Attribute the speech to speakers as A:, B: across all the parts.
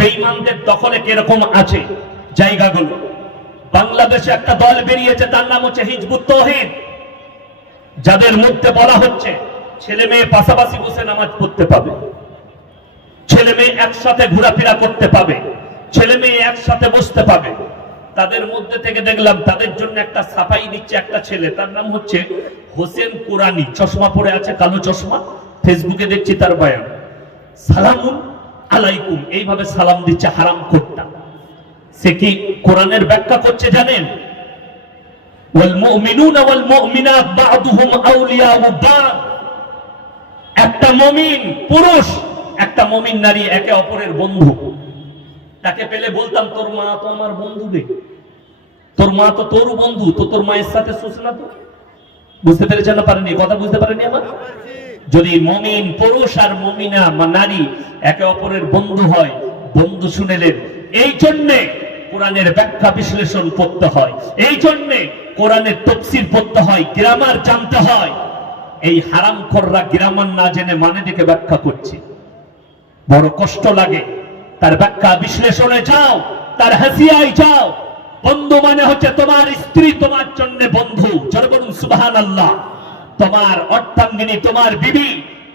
A: বেঈমানদের দখলে কীরকম আছে? জায়গাগুলো। বাংলাদেশে একটা দল বেরিয়েছে, তার নাম হচ্ছে হিজবুত তৌহিদ। যাদের মধ্যে বলা হচ্ছে, ছেলে মেয়ে পাশাপাশি বসে নামাজ পড়তে পাবে। ছেলে মেয়ে একসাথে ঘোরাফেরা করতে পাবে। ছেলে মেয়ে একসাথে বসতে পাবে। তাদের মধ্যে থেকে দেখলাম, তাদের জন্য একটা সাফাই দিচ্ছে একটা ছেলে। তার নাম হচ্ছে হোসেন কুরানি। চশমা পরে আছে, কালো চশমা। ফেসবুকে দেখছি তার বয়ান। সালামুন আলাইকুম এইভাবে সালাম দিচ্ছে হারাম করতাম সে কি কোরআনের ব্যাখ্যা করছে জানেন والمؤمنون والمؤمنات بعضهم أولياء بعض একটা মমিন পুরুষ একটা মমিন নারী একে অপরের বন্ধু তাকে পেলে বলতাম তোর মা তো আমার বন্ধু রে তোর মা তো তোর বন্ধু তো তোর মায়ের সাথে শুষে না তো বুঝতে পেরেছেন না পারেনি কথা বুঝতে পারেনি আমার যদি মমিন পুরুষ আর মমিনা নারী একে অপরের বন্ধু হয়, বন্ধু শুনেলেন এই জন্যে কোরআনের ব্যাখ্যা বিশ্লেষণ করতে হয়। এই জন্যে কোরআনের তফসির পড়তে হয়, গ্রামার জানতে হয়। এই হারাম খররা গ্রামার না জেনে মানে দেখে ব্যাখ্যা করছে। বড় কষ্ট লাগে। তার ব্যাখ্যা বিশ্লেষণে যাও, তার হাসিয়ায় যাও। বন্ধু মানে হচ্ছে তোমার স্ত্রী তোমার জন্য বন্ধু। জোরে বলুন সুবাহান আল্লাহ তোমার অর্থাঙ্গিনী, তোমার বিবি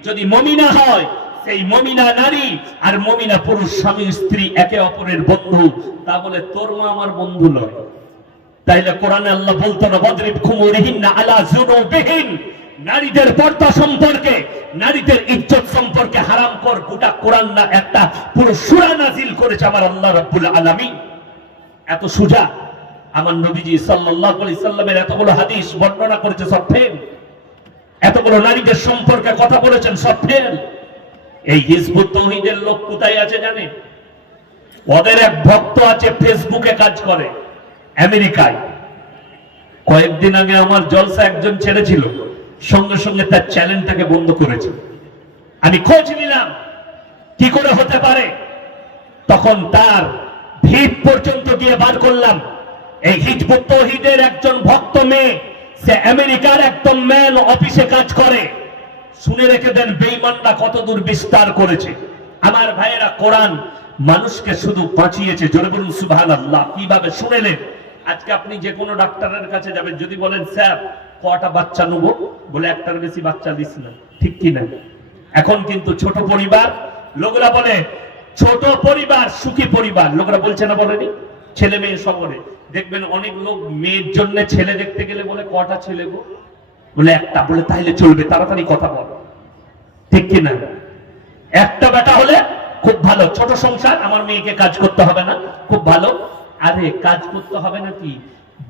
A: যদি মমিনা হয়, সেই মমিনা নারী আর মমিনা পুরুষ, স্বামী, স্ত্রী, একে অপরের বন্ধু। তা বলে তোর মা আমার বন্ধু নয়। তাইলে কোরআনে আল্লাহ বলতো না বদরিব খুমুরিহিন না আলা জুনুবিহিন। নারীদের পর্দা সম্পর্কে, নারীদের ইজ্জত সম্পর্কে হারাম কর। গোটা কোরআন না, একটা পুরো সূরা নাজিল করেছে আমার আল্লাহ রাব্বুল আলামিন। এত সুজা। আমার নবীজি সাল্লাল্লাহু আলাইহি সাল্লামের এতগুলো হাদিস বর্ণনা করেছে সব ফেল এতগুলো নারীদের সম্পর্কে কথা বলেছেন, সব ফেল। এই হিজবুত তৌহিদের লোক কোথায় আছে জানেন ওদের এক ভক্ত আছে, ফেসবুকে কাজ করে, আমেরিকায়। কয়েকদিন আগে আমার জলসা একজন ছেড়েছিল, সঙ্গে সঙ্গে তার চ্যানেলটাকে বন্ধ করেছে। আমি খোঁজ নিলাম, কি করে হতে পারে? তখন তার ভিত পর্যন্ত গিয়ে বার করলাম, এই হিজবুত তৌহিদের একজন ভক্ত মেয়ে সে আমেরিকার একদম ম্যান অফিসে কাজ করে। শুনে রেখে দেন, বেইমানরা কতদূর বিস্তার করেছে। আমার ভাইয়েরা, কোরআন মানুষকে শুধু বাঁচিয়েছে। জোরে বলুন সুবহান আল্লাহ কীভাবে শুনেলেন আজকে আপনি যে কোনো ডাক্তারের কাছে যাবেন, যদি বলেন, স্যার, কটা বাচ্চা নেব? বলে, একটার বেশি বাচ্চা দিস না। ঠিক কি না? এখন কিন্তু ছোট পরিবার, লোকরা বলে, ছোট পরিবার, সুখী পরিবার। লোকরা বলছে না বলেনি? ছেলে মেয়ে সকলে দেখবেন অনেক লোক মেয়ের জন্য ছেলে দেখতে গেলে বলে, কটা ছেলে গো? বলে, একটা। বলে, তাইলে চলবে, তাড়াতাড়ি কথা বল। ঠিক কি না একটা বেটা হলে খুব ভালো। ছোট সংসার, আমার মেয়েকে কাজ করতে হবে না, খুব ভালো। আরে, কাজ করতে হবে নাকি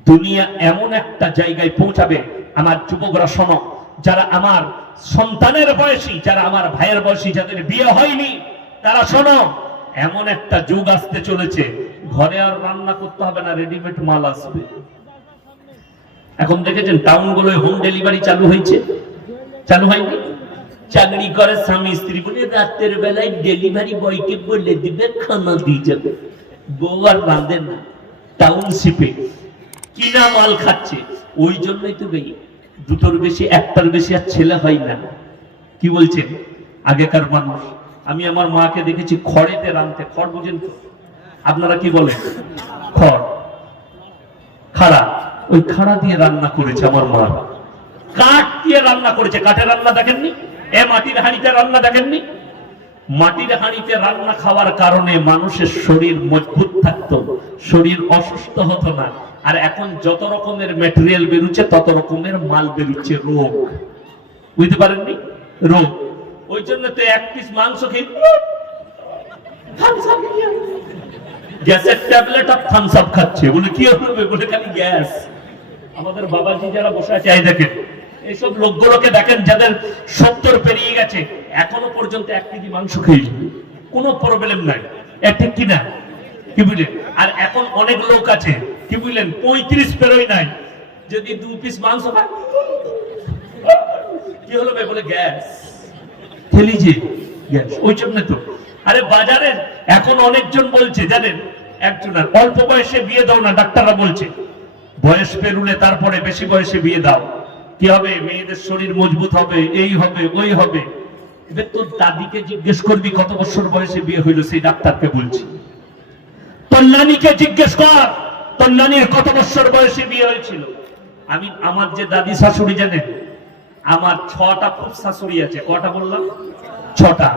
A: দুনিয়া এমন একটা জায়গায় পৌঁছাবে, আমার যুবকরা শোনো, যারা আমার সন্তানের বয়সী, যারা আমার ভাইয়ের বয়সী, যাদের বিয়ে হয়নি, তারা শোনো, এমন একটা যুগ আসতে চলেছে ঘরে আর রান্না করতে হবে না রেডিমেড মাল আসবে। এখন দেখেছেন টাউন গুলোয় হোম ডেলিভারি চালু হয়েছে? চালু হয়নি? চাকরি করে স্বামী স্ত্রী বলে রাতের বেলায় ডেলিভারি বয়কে বলে দিবে, খানা দিয়ে যাবে। বউ আর রাঁধে না টাউনশিপে কিনা মাল খাচ্ছে, ওই জন্যই তো বেই দুটোর বেশি, একটার বেশি আর ছেলে হয় না। কি বলছেন? আগেকার মানুষ। আমি আমার মাকে দেখেছি খড়েতে রাঁধতে, খড় বুঝেন তো? আপনারা কি বলেন? খড়। খাড়া। ওই খাড়া দিয়ে রান্না করেছে আমার মা। কাঠ দিয়ে রান্না করেছে। কাঠের রান্না দেখেননি? এ মাটির হাঁড়িতে রান্না দেখেননি? মাটির হাঁড়িতে রান্না খাওয়ার কারণে মানুষের শরীর মজবুত থাকতো, শরীর অসুস্থ হতো না। আর এখন যত রকমের মেটেরিয়াল বেরুচ্ছে, তত রকমের মাল বেরুচ্ছে, রোগ। বুঝতে পারেননি? রোগ। ওই জন্য তো এক পিস মাংস খেয়ে গ্যাসের ট্যাবলেট আর থামস আপ খাচ্ছে। বলে, কি হবে? বলে, খালি গ্যাস। আমাদের বাবাজি যারা বসে আছে, এই দেখেন, এইসব লোকগুলোকে দেখেন, যাদের সত্তর পেরিয়ে গেছে, এখনও পর্যন্ত এক কেজি মাংস খেয়ে কোনো প্রবলেম নাই। ঠিক কিনা কি বুঝলেন? আর এখন অনেক লোক আছে, কি বুঝলেন? পঁয়ত্রিশ পেরোই নাই। যদি দু পিস মাংস খায়, কি হলো? বলে, গ্যাস। খেলি যে, গ্যাস। ওই জন্য তো। আরে বাজারে এখন অনেকজন বলছে, জানেন একজন আর অল্প বয়সে বিয়ে দাও না, ডাক্তাররা বলছে, বয়স পেরুলে তারপরে বেশি বয়সে বিয়ে দাও। কি হবে? মেয়েদের শরীর মজবুত হবে, এই হবে, ওই হবে। এবার তোর দাদিকে জিজ্ঞেস করবি, কত বছর বয়সে বিয়ে হইল, সেই ডাক্তারকে বলছি। তোর নানিকে জিজ্ঞেস কর তোর নানির কত বছর বয়সে বিয়ে হয়েছিল? আমি, আমার যে দাদি শাশুড়ি, জানেন, আমার ছটা খুব শাশুড়ি আছে, কটা বললাম? ছটা।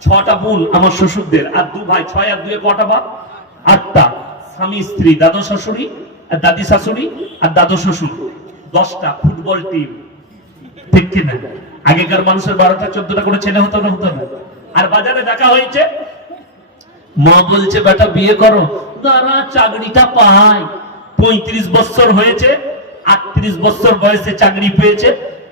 A: ছটা বোন আমার শ্বশুরদের। আর দু ভাই, ছয় আর দুয়ে কটা বাপ? আটটা। স্বামী, স্ত্রী দাদু শাশুড়ি, আর দাদি শাশুড়ি, আর দাদু শ্বশুর। দশটা ফুটবল টিম ঠিক কিনা? আগেকার মানুষের বারোটা, চোদ্দটা করে ছেলে হতো না হতো না। আর বাজারে দেখা হয়েছে? মা বলছে, বেটা, বিয়ে করো। দাঁড়া, চাকরিটা পাই। পঁয়ত্রিশ বছর হয়েছে, আটত্রিশ বছর বয়সে চাকরি পেয়েছে।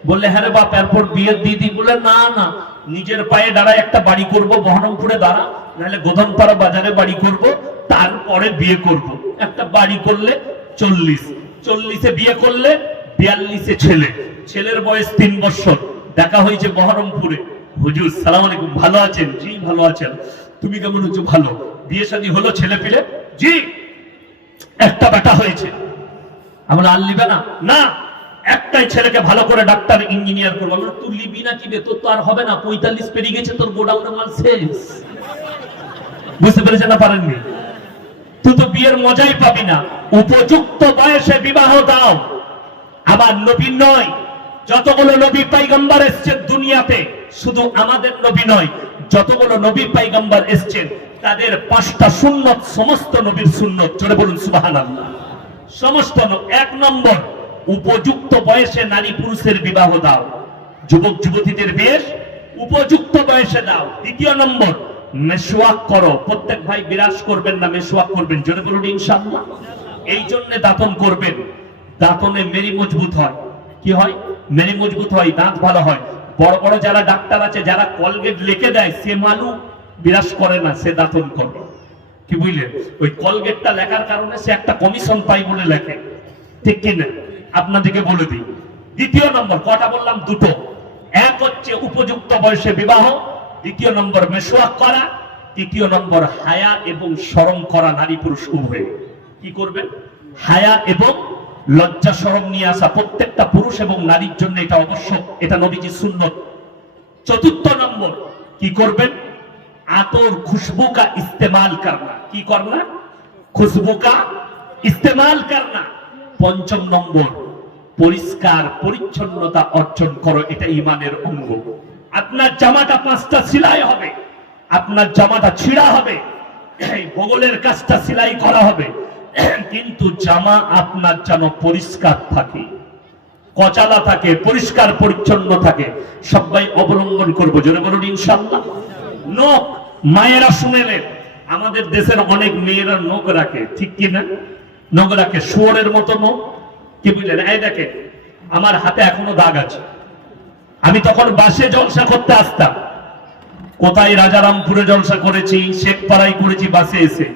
A: বললে হ্যাঁ বাপ, এরপর বিয়ের দিদি। বলে না না নিজের পায়ে দাঁড়ায় একটা বাড়ি করব, বহরমপুরে দাঁড়া, নাহলে গোধনপাড়া বাজারে বাড়ি করব, তারপরে বিয়ে করব। একটা বাড়ি করলে চল্লিশ, চল্লিশে বিয়ে করলে বিয়াল্লিশে ছেলে। ছেলের বয়স তিন বছর, দেখা হয়েছে বহরমপুরে। হুজুর, সালাম আলাইকুম, ভালো আছেন? জি, ভালো আছেন তুমি কেমন হচ্ছ ভালো। বিয়ে শাদী হলো ছেলে পিলে? জি, একটা বেটা হয়েছে। আমরা আর না? না। একটাই ছেলেকে ভালো করে ডাক্তার, ইঞ্জিনিয়ার করব। আমরা তুই লিবি না কি তোর তো আর হবে না। পঁয়তাল্লিশ পেরিয়ে গেছে, তোর গোডাউনে মাল শেষ। বুঝতে পেরেছে না পারেননি? তুই তো বিয়ের মজাই পাবি না। উপযুক্ত বয়সে বিবাহ দাও। আবার নবী নয়। যতগুলো নবী পাইগম্বর এসছেন দুনিয়াতে, শুধু আমাদের নবী নয়, যতগুলো নবী পাইগম্বর এসছেন, তাদের পাঁচটা সুন্নত, সমস্ত নবীর সুন্নত। জোরে বলুন সুবাহান সমস্ত এক নম্বর উপযুক্ত বয়সে নারী পুরুষের বিবাহ দাও। যুবক, যুবতীদের বিয়ে উপযুক্ত বয়সে দাও। দ্বিতীয় নম্বর মেসোয়াক করো। প্রত্যেক ভাই বিরাজ করবেন না মেসোয়াক করবেন। জোরে বলুন, ইনশাআল্লাহ। এই জন্য দাতন করবেন। দাঁতনে মেরি মজবুত হয়। কি হয়? মেরি মজবুত হয়, দাঁত ভালো হয়। বড় বড় যারা ডাক্তার আছে, যারা কলগেট লিখে দেয়, সে মালু বিরাজ করে না, সে দাঁতন করে। কি বুঝলেন? ওই কলগেটটা লেখার কারণে সে একটা কমিশন পাই বলে লেখে। ঠিক কিনা? আপনাদেরকে বলে দিই। দ্বিতীয় নম্বর, কটা বললাম? দুটো। এক হচ্ছে উপযুক্ত বয়সে বিবাহ, দ্বিতীয় নম্বর মেসোয়াক করা, তৃতীয় নম্বর হায়া এবং শরম করা নারী পুরুষ উভয়। কি করবেন? হায়া এবং লজ্জা শরম নিয়ে আসা প্রত্যেকটা পুরুষ এবং নারীর জন্য এটা অবশ্য, এটা নবীজি সুন্নত। চতুর্থ নম্বর, কি করবেন? আতর খুশবু কা ইস্তেমাল করনা। কি করনা? খুশবু কা ইস্তেমাল করনা। পঞ্চম নম্বর পরিষ্কার, পরিচ্ছন্নতা অর্জন করো, এটা ইমানের অঙ্গ। আপনার জামাটা পাঁচটা সেলাই হবে। আপনার জামাটা ছিঁড়া হবে। বগলের কাজটা সেলাই করা হবে। কিন্তু জামা আপনার যেন পরিষ্কার থাকে কচালা থাকে, পরিষ্কার, পরিচ্ছন্ন থাকে, সবাই অবলম্বন করব। জোরে বলুন, ইনশাল্লাহ। নখ মায়েরা শুনেলেন আমাদের দেশের অনেক মেয়েরা নখ রাখে, ঠিক কি না নখ রাখে, শুয়োরের মতো নখ। কি বুঝলেন? এই দেখে আমার হাতে এখনও দাগ আছে। আমি তখন বাসে জলসা করতে আসতাম। কোথায় রাজারামপুরে জলসা করেছি, শেখপাড়ায় করেছি, বাসে এসে।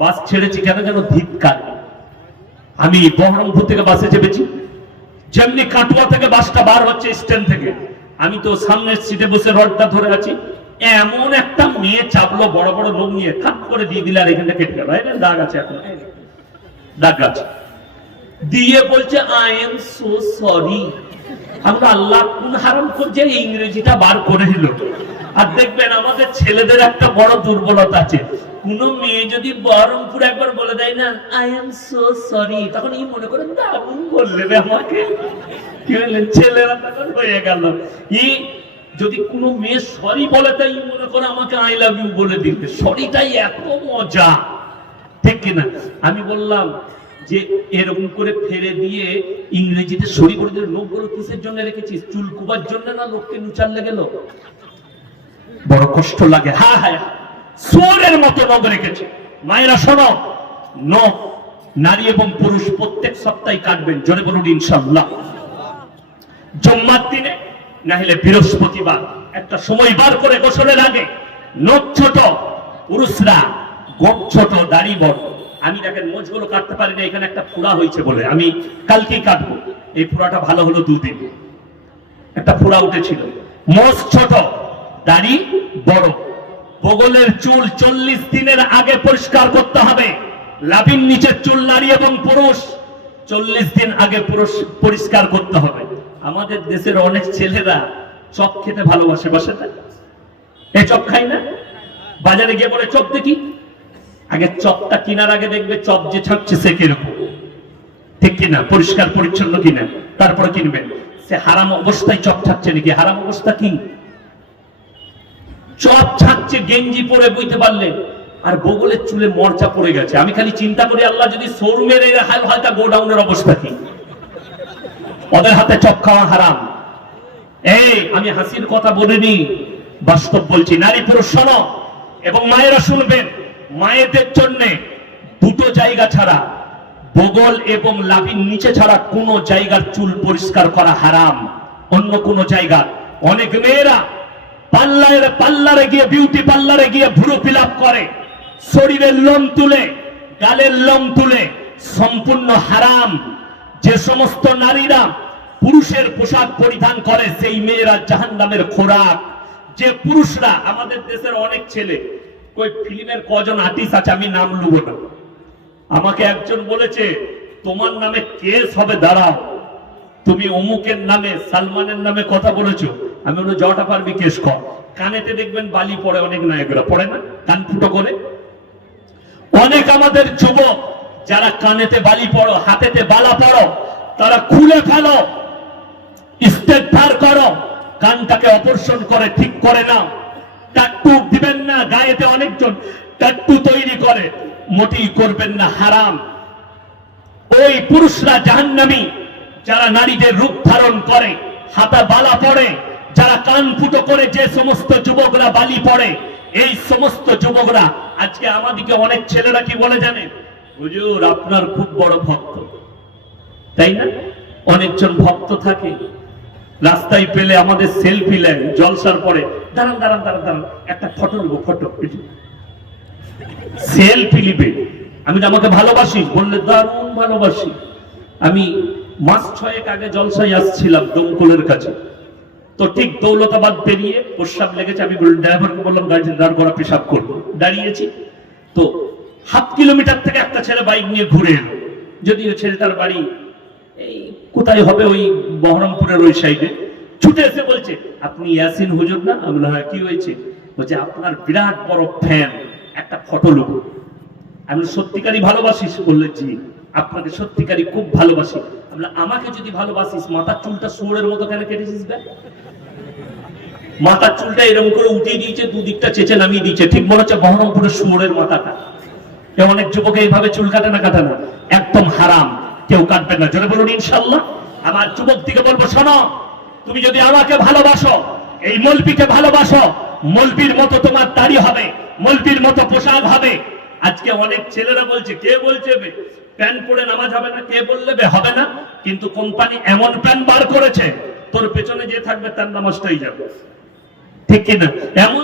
A: বাস ছেড়েছি কেন যেন ধিৎকার আমি বহরমপুর থেকে বাসে চেপেছি। যেমনি কাটুয়া থেকে বাসটা বার হচ্ছে স্ট্যান্ড থেকে, আমি তো সামনের সিটে বসে রডটা ধরে আছি। এমন একটা মেয়ে চাপলো, বড় বড় লোক নিয়ে খাপ করে দিয়ে দিলে আর এখানটা কেটে গেল। দাগ আছে এখন দাগ আছে। দিয়ে বলছে আই এম সো সরি আমরা আল্লাহ কোন হারাম করছে ইংরেজিটা বার করে দিল আর দেখবেন আমাদের ছেলেদের একটা বড় দুর্বলতা আছে। কোন মেয়ে যদি বহরমপুর একবার বলে দেয় না আই এম সো সরি তখন এই মনে করে দারুণ বললে রে আমাকে। কি বললেন ছেলেরা তখন হয়ে গেল। ই যদি কোনো মেয়ে সরি বলে, তাই মনে করে আমাকে আই লাভ ইউ বলে দিতে সরিটাই এত মজা। ঠিক কিনা? আমি বললাম যে এরকম করে ফেলে দিয়ে ইংরেজিতে সরি করে দিলে, লোকগুলো কিসের জন্য রেখেছিস? চুল কুবার জন্য না লোককে নুচার লেগে লোক বড় কষ্ট লাগে। হ্যাঁ হ্যাঁ সোরের মতো নখ রেখেছে। মায়েরা, শোনো। নখ নারী এবং পুরুষ প্রত্যেক সপ্তাহে কাটবেন, জোরে বলুন ইনশাল্লাহ জম্মার দিনে, না হলে বৃহস্পতিবার, একটা সময় বার করে গোসলের আগে, নখ ছোট, পুরুষরা গোপ ছোট, দাড়ি বড়। আমি দেখেন মোজগুলো কাটতে পারি না, এখানে একটা ফোড়া হয়েছে বলে। আমি কালকেই কাটবো। এই ফোড়াটা ভালো হলো দুদিন। একটা ফোড়া উঠেছিল। মোজ ছোট, দাড়ি বড়। বগলের চুল চল্লিশ দিনের আগে পরিষ্কার করতে হবে। লাভির নিচের চুল নারী এবং পুরুষ, চল্লিশ দিন আগে পুরুষ পরিষ্কার করতে হবে। আমাদের দেশের অনেক ছেলেরা চপ খেতে ভালোবাসে, বাসে না? এ চপ খাই না? বাজারে গিয়ে বলে, চপ দেখি? আগে চপটা কিনার আগে দেখবে চপ যে ছাড়ছে সে কীরকম? ঠিক কিনা? পরিষ্কার, পরিচ্ছন্ন কিনা? তারপরে কিনবেন। সে হারাম অবস্থায় চপ ছাড়ছে নাকি? হারাম অবস্থা কি? চপ ছাড়ছে গেঞ্জি পরে বুঝতে পারলে। আর বগলের চুলে মরচা পড়ে গেছে। আমি খালি চিন্তা করি, আল্লাহ যদি শোরুমের এই হাল গোডাউনের অবস্থা কি? ওদের হাতে চপ খাওয়া হারাম। এই, আমি হাসির কথা বলিনি। বাস্তব বলছি, নারী পুরুষ শোনো এবং মায়েরা শুনবেন। মায়েদের জন্য দুটো জায়গা ছাড়া, বগল এবং লাভির নিচে ছাড়া কোনো জায়গার চুল পরিষ্কার করা হারাম। অন্য কোন জায়গা। অনেক মেয়েরা পার্লারে পার্লারে গিয়ে বিউটি পার্লারে গিয়ে ভুরু ফিল করে, শরীরের লোম তুলে, গালের লোম তুলে, সম্পূর্ণ হারাম। যে সমস্ত নারীরা পুরুষের পোশাক পরিধান করে, সেই মেয়েরা জাহান নামের খোরাক। যে পুরুষরা, আমাদের দেশের অনেক ছেলে ওই ফিল্মের কজন আর্টিস্ট আছে আমি নাম লুবো না। আমাকে একজন বলেছে, তোমার নামে কেস হবে, দাঁড়াও। তুমি অমুকের নামে, সালমানের নামে কথা বলেছ। আমি বলে জটা পারবি কেস কর। কানেতে দেখবেন বালি পড়ে, অনেক নায়করা পড়ে না? কান ফুটো করে। অনেক আমাদের যুবক, যারা কানেতে বালি পড়ো, হাতেতে বালা পড়ো, তারা খুলে ফেলো ইস্তেকভার করো। কানটাকে অপারেশন করে, ঠিক করে নাও। টাট্টু দিবেন না গায়েতে অনেকজন। টাট্টু তৈরি করে মোটেই করবেন না, হারাম। ওই পুরুষরা জাহান্নামী, যারা নারীদের রূপ ধারণ করে, হাতা বালা পড়ে, যারা কান ফুটো করে যে সমস্ত যুবকরা বালি পড়ে, এই সমস্ত যুবকরা, আজকে আমাদিকে অনেক ছেলেরা কি বলে জানে? হুজুর, আপনার খুব বড় ভক্ত। তাই না? অনেকজন ভক্ত থাকে। রাস্তায় পেলে আমাদের সেলফি নেয় জলসার পরে দাঁড়ান দাঁড়ান দাঁড়ান দাঁড়ান। একটা ফটো নেব ফটো সেলফি নিবে। আমি আমাকে ভালোবাসিস বললে দারুণ ভালোবাসি। আমি মাস ছয়েক আগে জলসায় আসছিলাম দমকলের কাছে। তো ঠিক দৌলতাবাদ পেরিয়ে প্রস্রাব লেগেছে, আমি বললাম, ড্রাইভারকে বললাম গাড়ি দাঁড় করা, পেশাব করব। দাঁড়িয়েছি। তো হাফ কিলোমিটার থেকে একটা ছেলে বাইক নিয়ে ঘুরে এলো। যদিও ছেলেটার বাড়ি এই কোথায় হবে ওই বহরমপুরের ওই সাইডে। ছুটে এসে বলছে, আপনি ইয়াসিন হুজুর না? আমি হ্যাঁ কি হয়েছে? বলছে, আপনার বিরাট বড় ফ্যান একটা ফটো লুক আমি সত্যিকারই ভালোবাসিস? বললে, জি, আপনাকে সত্যিকারই খুব ভালোবাসি। আমি আমাকে যদি ভালোবাসিস, মাথার চুলটা শুয়োরের মতো কেন কেটেছিস বে? মাথার চুলটা এরকম করে উঠিয়ে দিয়েছে, দুদিকটা চেঁচে নামিয়ে দিয়েছে, ঠিক মনে হচ্ছে বহরমপুরের শুয়োরের মাথাটা। এ অনেক যুবক এইভাবে চুল কাটে না কাটে না, একদম হারাম, কেউ কাটবে না। জোরে বলুন, ইনশাল্লাহ। আমার যুবক থেকে বলব, শোনো তুমি যদি আমাকে ভালোবাসো, এই মলপিকে ভালোবাসো, মলপির মতো তোমার দাড়ি হবে, মলপির মতো পোশাক হবে। আজকে অনেক ছেলেরা বলছে, কে বলছে প্যান্ট পরে নামাজ হবে না, কে বললে হবে না। কিন্তু কোম্পানি এমন প্যান্ট বার করেছে, তোর পেছনে যে থাকবে তার নামাজটাই যাবে। ঠিক কিনা এমন